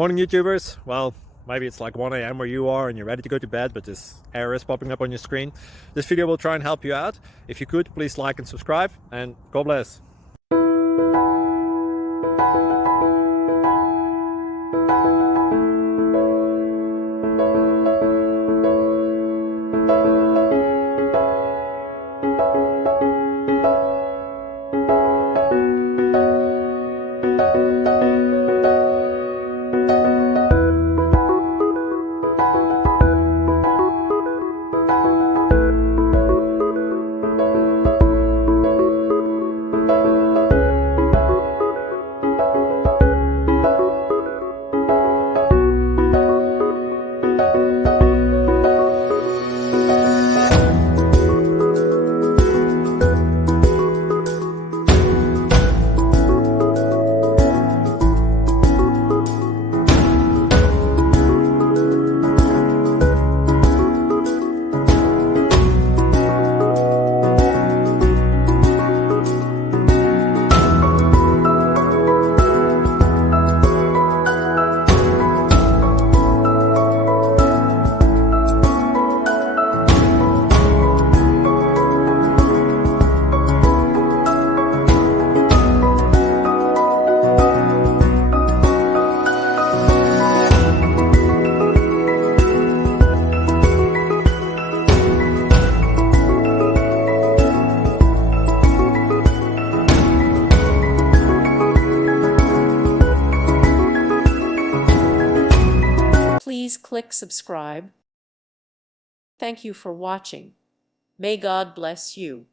Morning YouTubers. Well, maybe it's like 1 a.m. where you are and you're ready to go to bed, but this error is popping up on your screen. This video will try and help you out. If you could, please like and subscribe, and God bless. Please click subscribe. Thank you for watching. May God bless you.